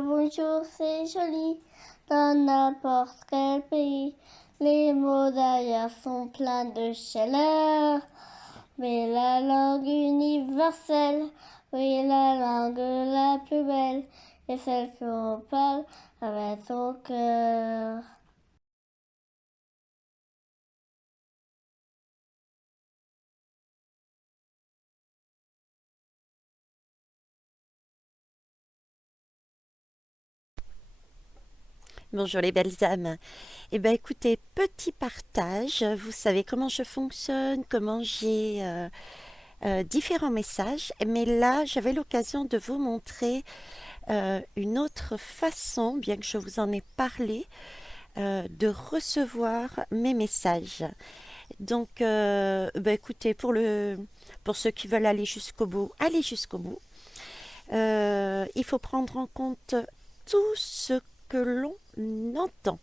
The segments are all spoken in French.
bonjour, c'est joli dans n'importe quel pays. Les mots d'ailleurs sont pleins de chaleur. Mais la langue universelle, oui, la langue la plus belle, est celle qu'on parle avec son cœur. Bonjour les belles âmes. Eh bien écoutez, petit partage, vous savez comment je fonctionne, comment j'ai différents messages, mais là j'avais l'occasion de vous montrer une autre façon, bien que je vous en ai parlé, de recevoir mes messages. Donc écoutez, pour ceux qui veulent aller jusqu'au bout, allez jusqu'au bout. Il faut prendre en compte tout ce que l'on entend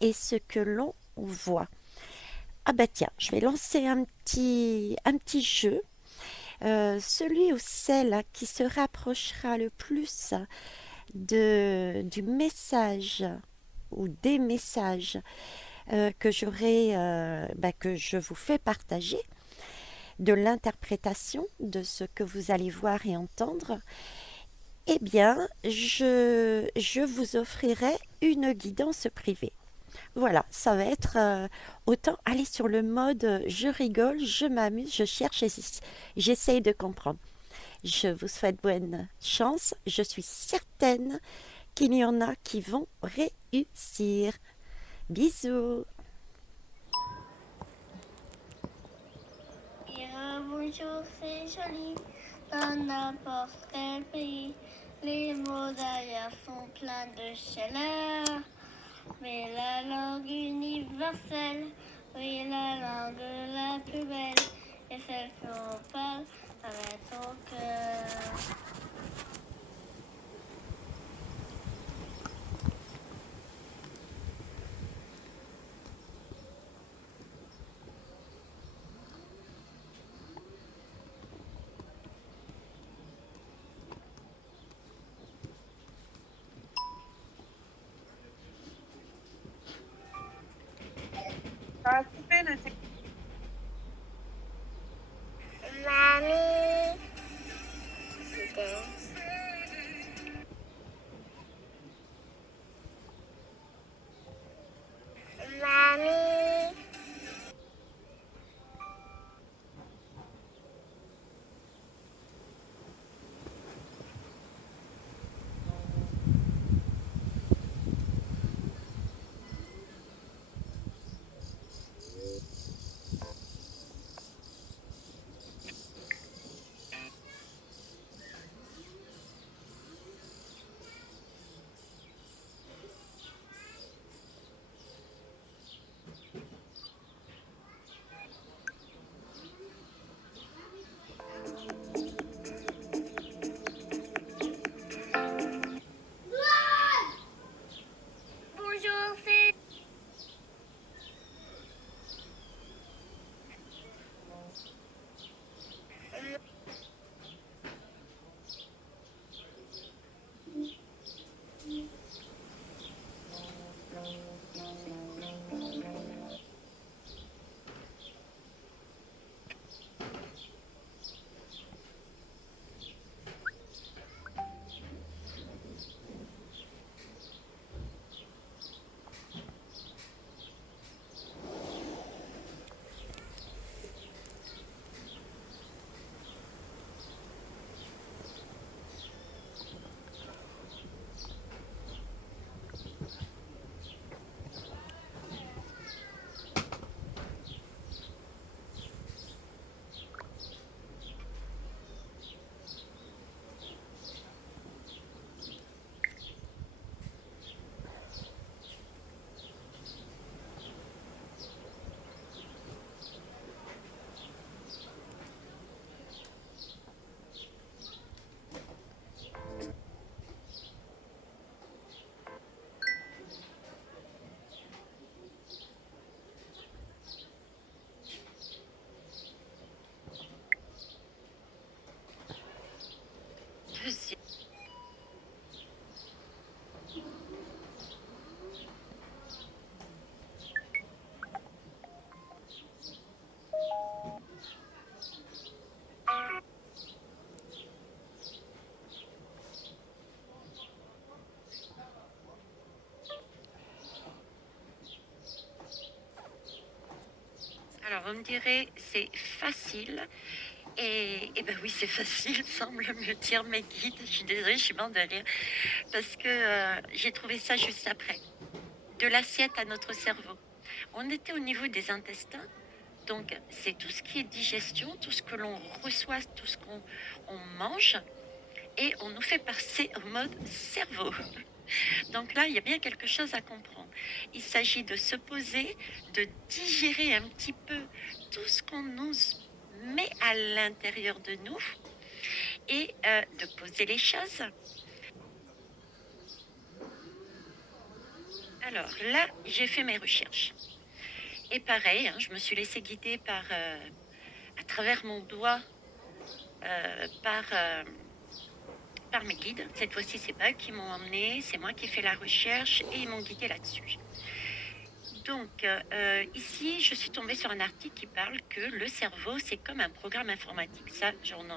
et ce que l'on voit. Ah bah tiens, je vais lancer un petit jeu. Celui ou celle qui se rapprochera le plus du message ou des messages que je vous fais partager, de l'interprétation de ce que vous allez voir et entendre, eh bien, je vous offrirai une guidance privée. Voilà, ça va être autant aller sur le mode je rigole, je m'amuse, je cherche et j'essaye de comprendre. Je vous souhaite bonne chance. Je suis certaine qu'il y en a qui vont réussir. Bisous. Bonjour, c'est joli dans n'importe quel pays. Les mots d'ailleurs sont pleins de chaleur. Mais la langue universelle, oui, la langue la plus belle, est celle qu'on parle avec son cœur. Ça a coupé le téléphone. Mamie, mamie. vous me direz, c'est facile. Et ben oui, c'est facile, semble me dire mes guides. Je suis désolée, je suis morte de rire. Parce que j'ai trouvé ça juste après. De l'assiette à notre cerveau. On était au niveau des intestins. Donc, c'est tout ce qui est digestion, tout ce que l'on reçoit, tout ce qu'on mange. Et on nous fait passer au mode cerveau. Donc là, il y a bien quelque chose à comprendre. Il s'agit de se poser, de digérer un petit peu tout ce qu'on nous met à l'intérieur de nous et de poser les choses. Alors là, j'ai fait mes recherches. Et pareil, hein, je me suis laissée guider par, à travers mon doigt, par mes guides. Cette fois-ci, c'est pas eux qui m'ont emmené, c'est moi qui ai fait la recherche et ils m'ont guidée là-dessus. Donc, ici, je suis tombée sur un article qui parle que le cerveau, c'est comme un programme informatique. Ça, on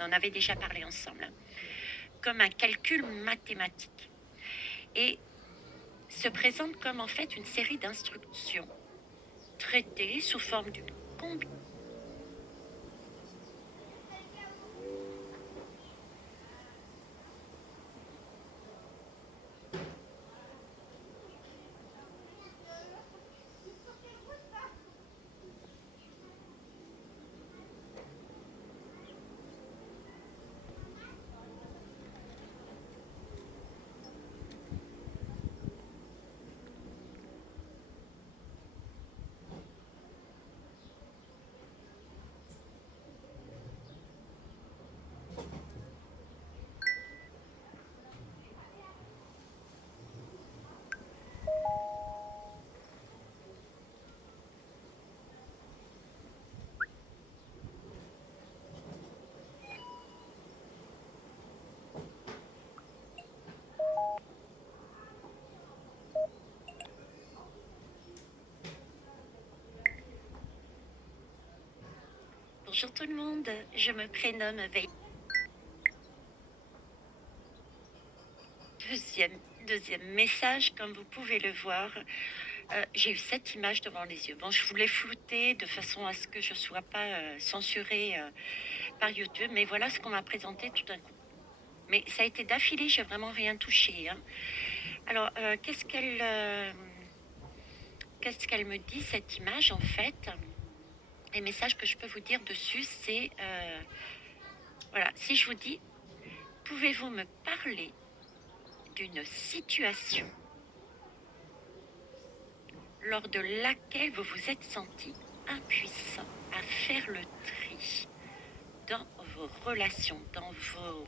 en avait déjà parlé ensemble, hein. Comme un calcul mathématique. Et se présente comme en fait une série d'instructions traitées sous forme d'une combinaison. Bonjour tout le monde, je me prénomme Veille. Deuxième message, comme vous pouvez le voir, j'ai eu cette image devant les yeux. Bon, je voulais flouter de façon à ce que je ne sois pas censurée par YouTube, mais voilà ce qu'on m'a présenté tout d'un coup. Mais ça a été d'affilée, j'ai vraiment rien touché, hein. Alors, qu'est-ce qu'elle me dit, cette image, en fait? Les messages que je peux vous dire dessus, c'est... voilà, si je vous dis, pouvez-vous me parler d'une situation lors de laquelle vous vous êtes senti impuissant à faire le tri dans vos relations, dans vos...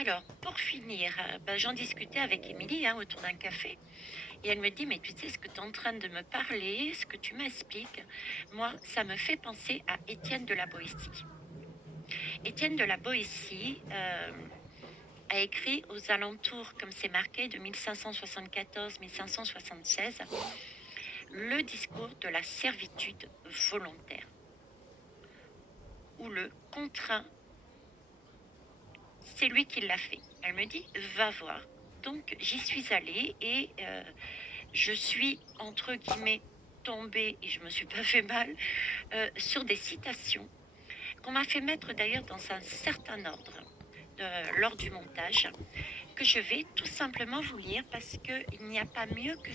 Alors, pour finir, j'en discutais avec Émilie autour d'un café et elle me dit, mais tu sais ce que tu es en train de me parler, ce que tu m'expliques, moi, ça me fait penser à Étienne de la Boétie. Étienne de la Boétie a écrit aux alentours, comme c'est marqué, de 1574-1576, le discours de la servitude volontaire, ou le contraint. C'est lui qui l'a fait. Elle me dit, va voir. Donc j'y suis allée et je suis, entre guillemets, tombée, et je me suis pas fait mal, sur des citations qu'on m'a fait mettre d'ailleurs dans un certain ordre lors du montage, que je vais tout simplement vous lire parce qu'il n'y a pas mieux que...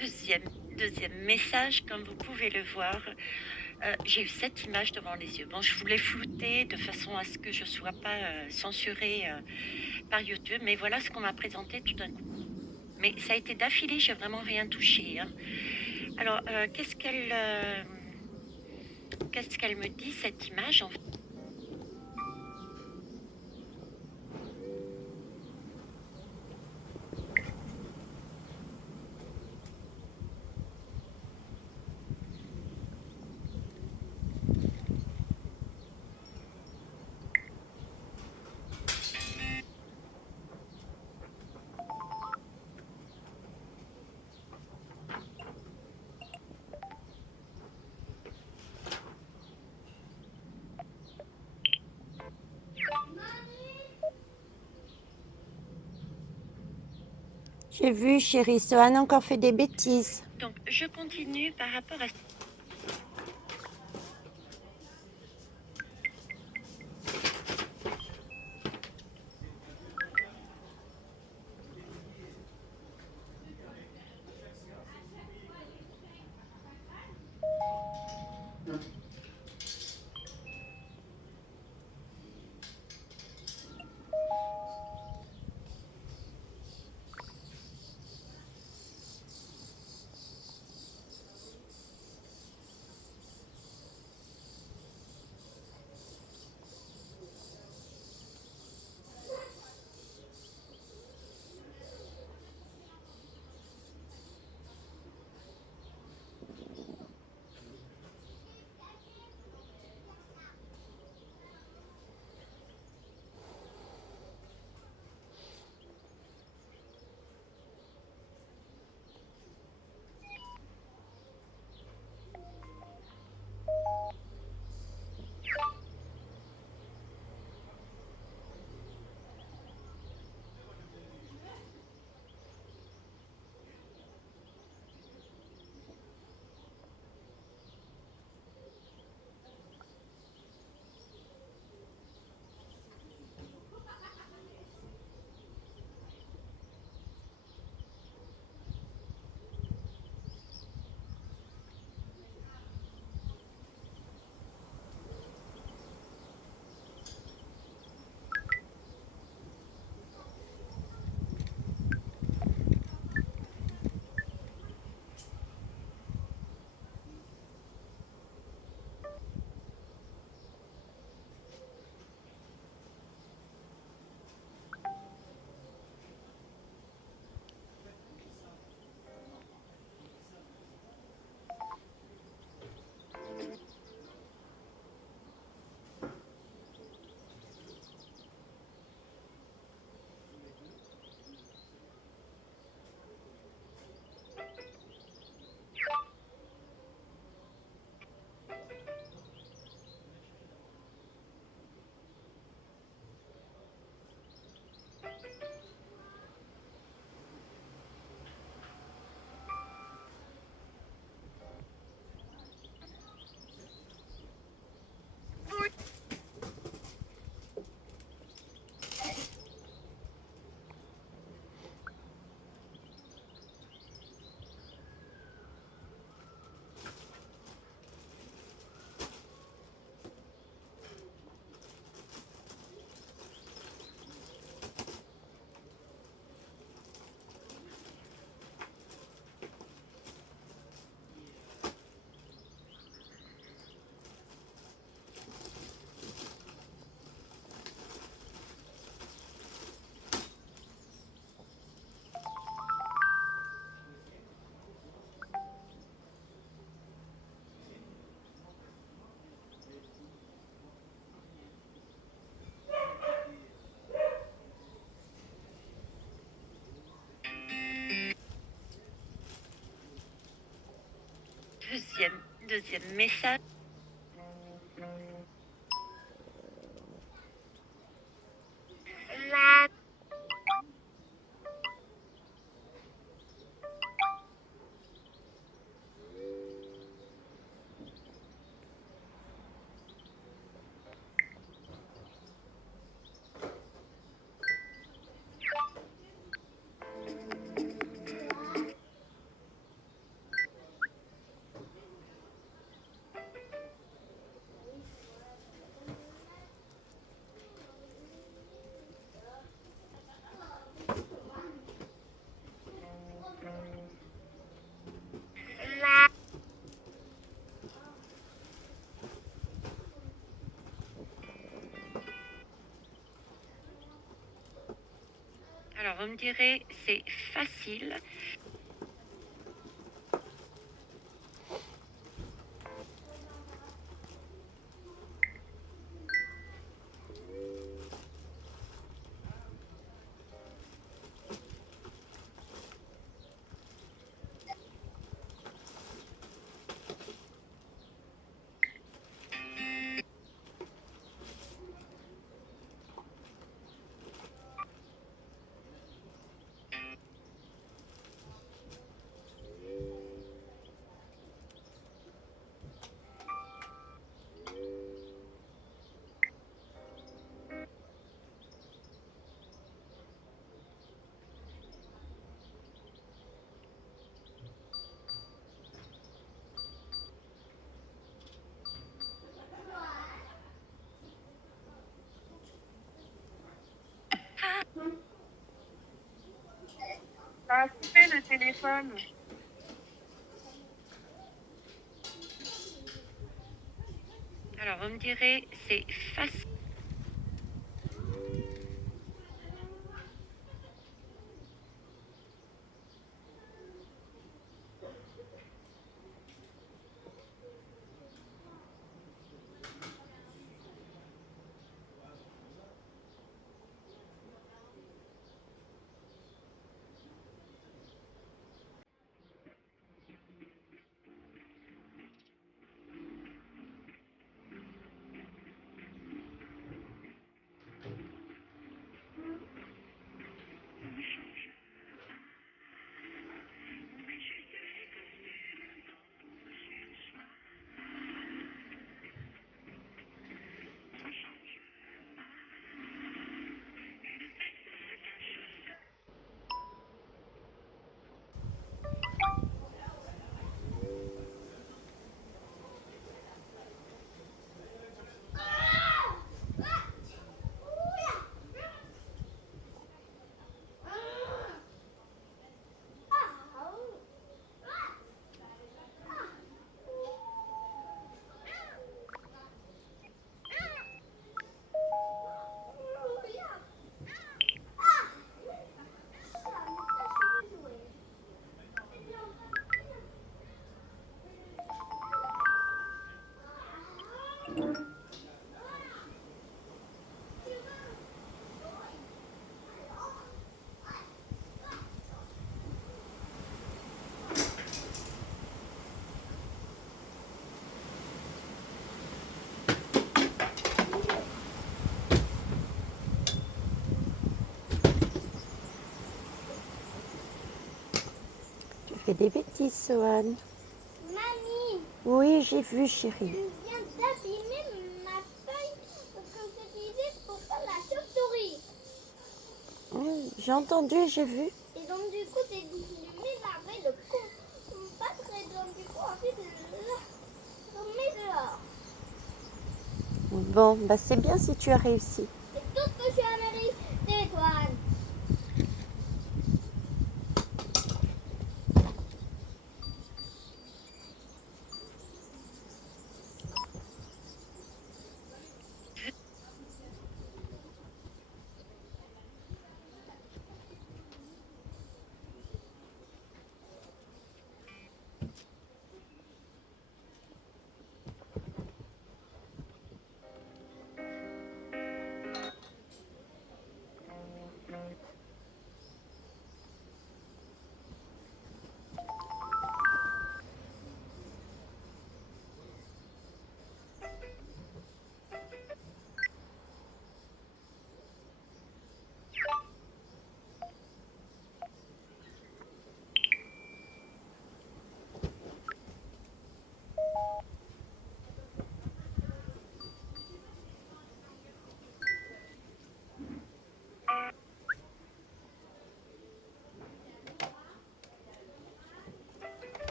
Deuxième, deuxième message, comme vous pouvez le voir, j'ai eu cette image devant les yeux. Bon, je voulais flouter de façon à ce que je ne sois pas censurée par YouTube, mais voilà ce qu'on m'a présenté tout d'un coup. Mais ça a été d'affilée, j'ai vraiment rien touché. Alors, qu'est-ce qu'elle me dit, cette image en fait? J'ai vu, chérie, Sohan a encore fait des bêtises. Donc, je continue par rapport à... Deuxième message. Alors, vous me direz, c'est facile. Ça a coupé le téléphone. Alors, vous me direz, c'est facile. Tu fais des bêtises, Sohan. Mamie, Oui, j'ai vu, chérie. tu viens d'abîmer ma feuille que j'utilisais pour faire la chauve-souris. J'ai entendu et j'ai vu. Et donc du coup, j'ai m'énervé de combattre et donc du coup, ensuite, je la remets dehors. Bon, bah c'est bien si tu as réussi. C'est tout ce que je suis à mériter, Antoine.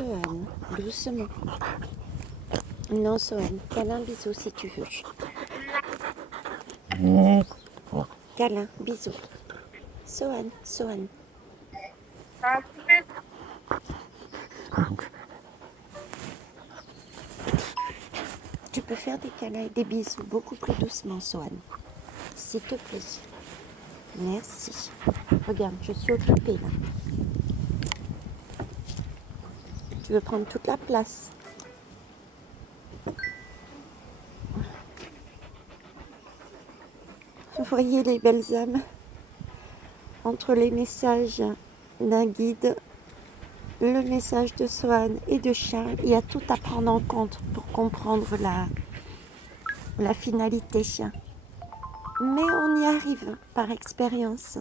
Sohan, doucement. Non, Sohan, câlin, bisou si tu veux. Câlin, bisou. Sohan, Sohan. Ça a coupé. Tu peux faire des câlins et des bisous beaucoup plus doucement, Sohan. S'il te plaît. Merci. Regarde, je suis occupée là. Tu veux prendre toute la place. Vous voyez les belles âmes entre les messages d'un guide, le message de Sohan et de Charles. Il y a tout à prendre en compte pour comprendre la finalité. Mais on y arrive par expérience.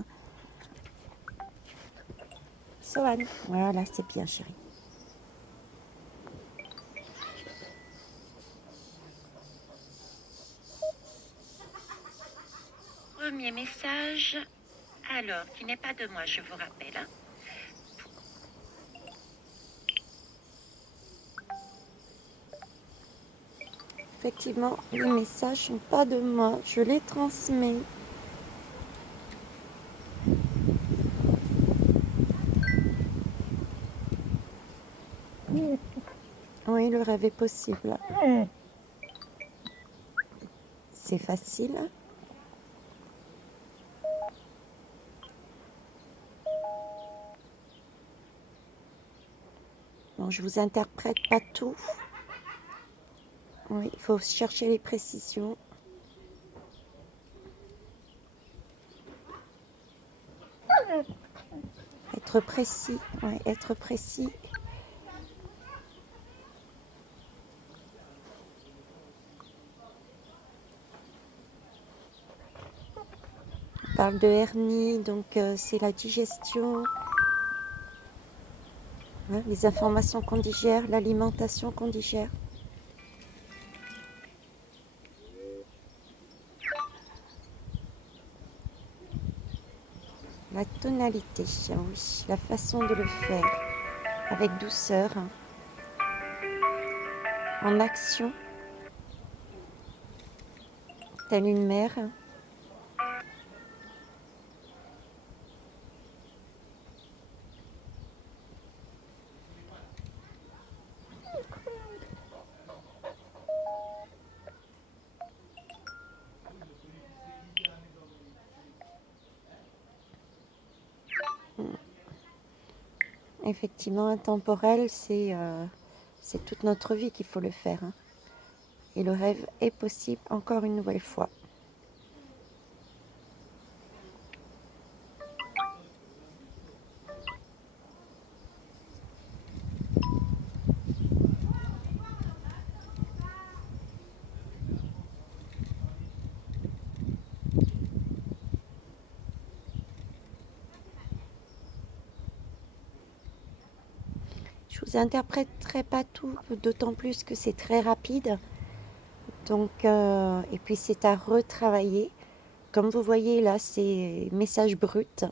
Sohan, voilà, c'est bien, chérie. Premier message, alors, qui n'est pas de moi, je vous rappelle. Hein. Effectivement, les messages ne sont pas de moi, je les transmets. Oui, le rêve est possible. C'est facile. Bon, je vous interprète pas tout. Oui, il faut chercher les précisions. Être précis, ouais, être précis. On parle de hernie, donc c'est la digestion, hein, les informations qu'on digère, l'alimentation qu'on digère. La tonalité, oui, la façon de le faire, avec douceur, hein, en action, telle une mère. Effectivement, intemporel, c'est toute notre vie qu'il faut le faire. Hein. Et le rêve est possible encore une nouvelle fois. Je vous interpréterai pas tout, d'autant plus que c'est très rapide. Donc, et puis c'est à retravailler. Comme vous voyez là, c'est message brut.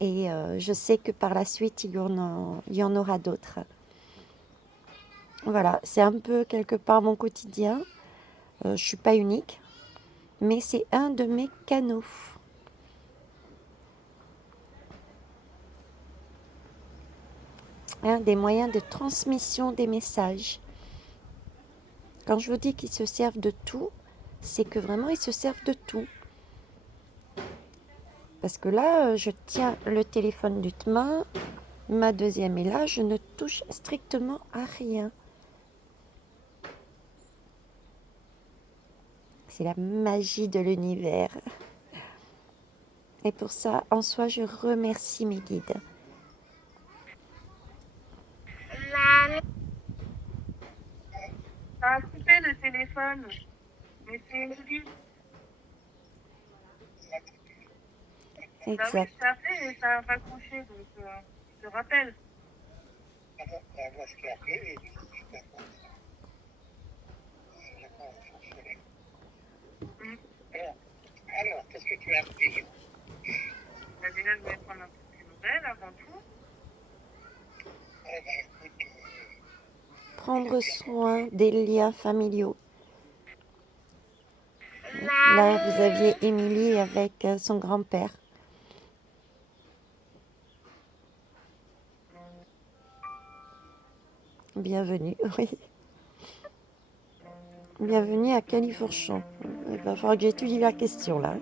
Et je sais que par la suite, il y en aura d'autres. Voilà, c'est un peu quelque part mon quotidien. Je ne suis pas unique, mais c'est un de mes canaux. Un des moyens de transmission des messages. Quand je vous dis qu'ils se servent de tout, c'est que vraiment ils se servent de tout. Parce que là, je tiens le téléphone d'une main, ma deuxième est là, je ne touche strictement à rien. C'est la magie de l'univers. Et pour ça, en soi, je remercie mes guides. Ça a coupé le téléphone. Mais c'est lui. Bah oui, Exact. je t'ai appelé et ça a raccroché, donc je te rappelle. Alors, qu'est-ce que tu as appris? Bah, déjà, je voulais prendre un peu de tes nouvelles avant tout. Eh ben, écoute, prendre soin des liens familiaux. Là, vous aviez Émilie avec son grand-père. Bienvenue, oui. Bienvenue à Califourchon. Il va falloir que j'étudie la question là.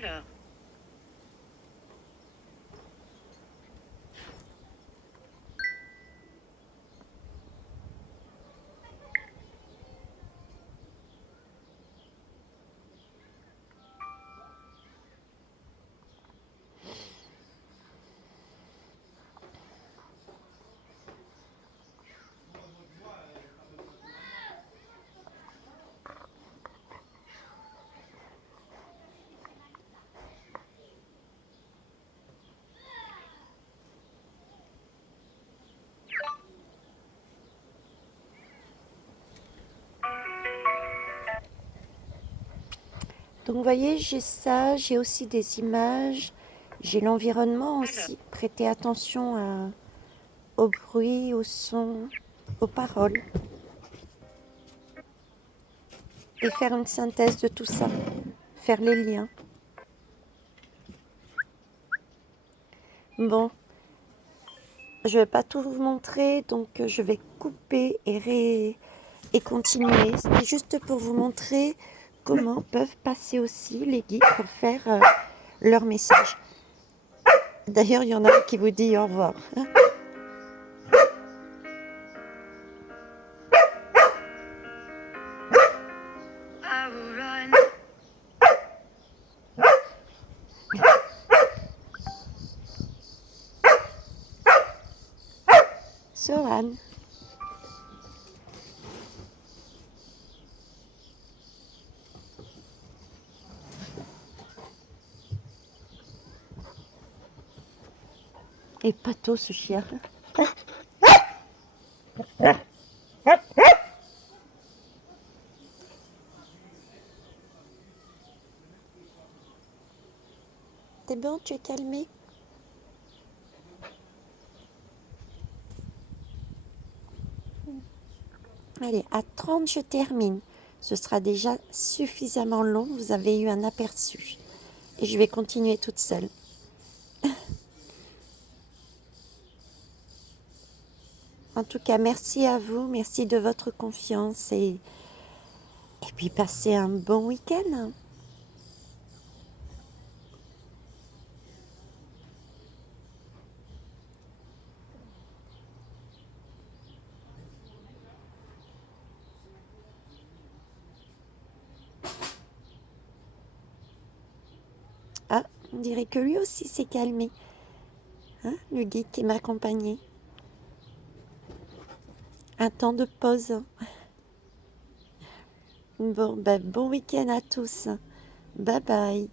Alors, Donc vous voyez, j'ai ça, j'ai aussi des images, j'ai l'environnement aussi. Prêtez attention au bruit, au son, aux paroles. Et faire une synthèse de tout ça, faire les liens. Bon, je ne vais pas tout vous montrer, donc je vais couper et continuer. C'était juste pour vous montrer comment peuvent passer aussi les guides pour faire leur message. D'ailleurs, il y en a un qui vous dit au revoir. I will run. Sohan. Et Pato, ce chien. T'es bon, tu es calmé? Allez, à 30, je termine. Ce sera déjà suffisamment long. Vous avez eu un aperçu. Et je vais continuer toute seule. En tout cas, merci à vous. Merci de votre confiance. Et puis, passez un bon week-end. Ah, on dirait que lui aussi s'est calmé. Hein, le guide qui m'accompagnait. Un temps de pause. Bon, ben, bon week-end à tous. Bye bye.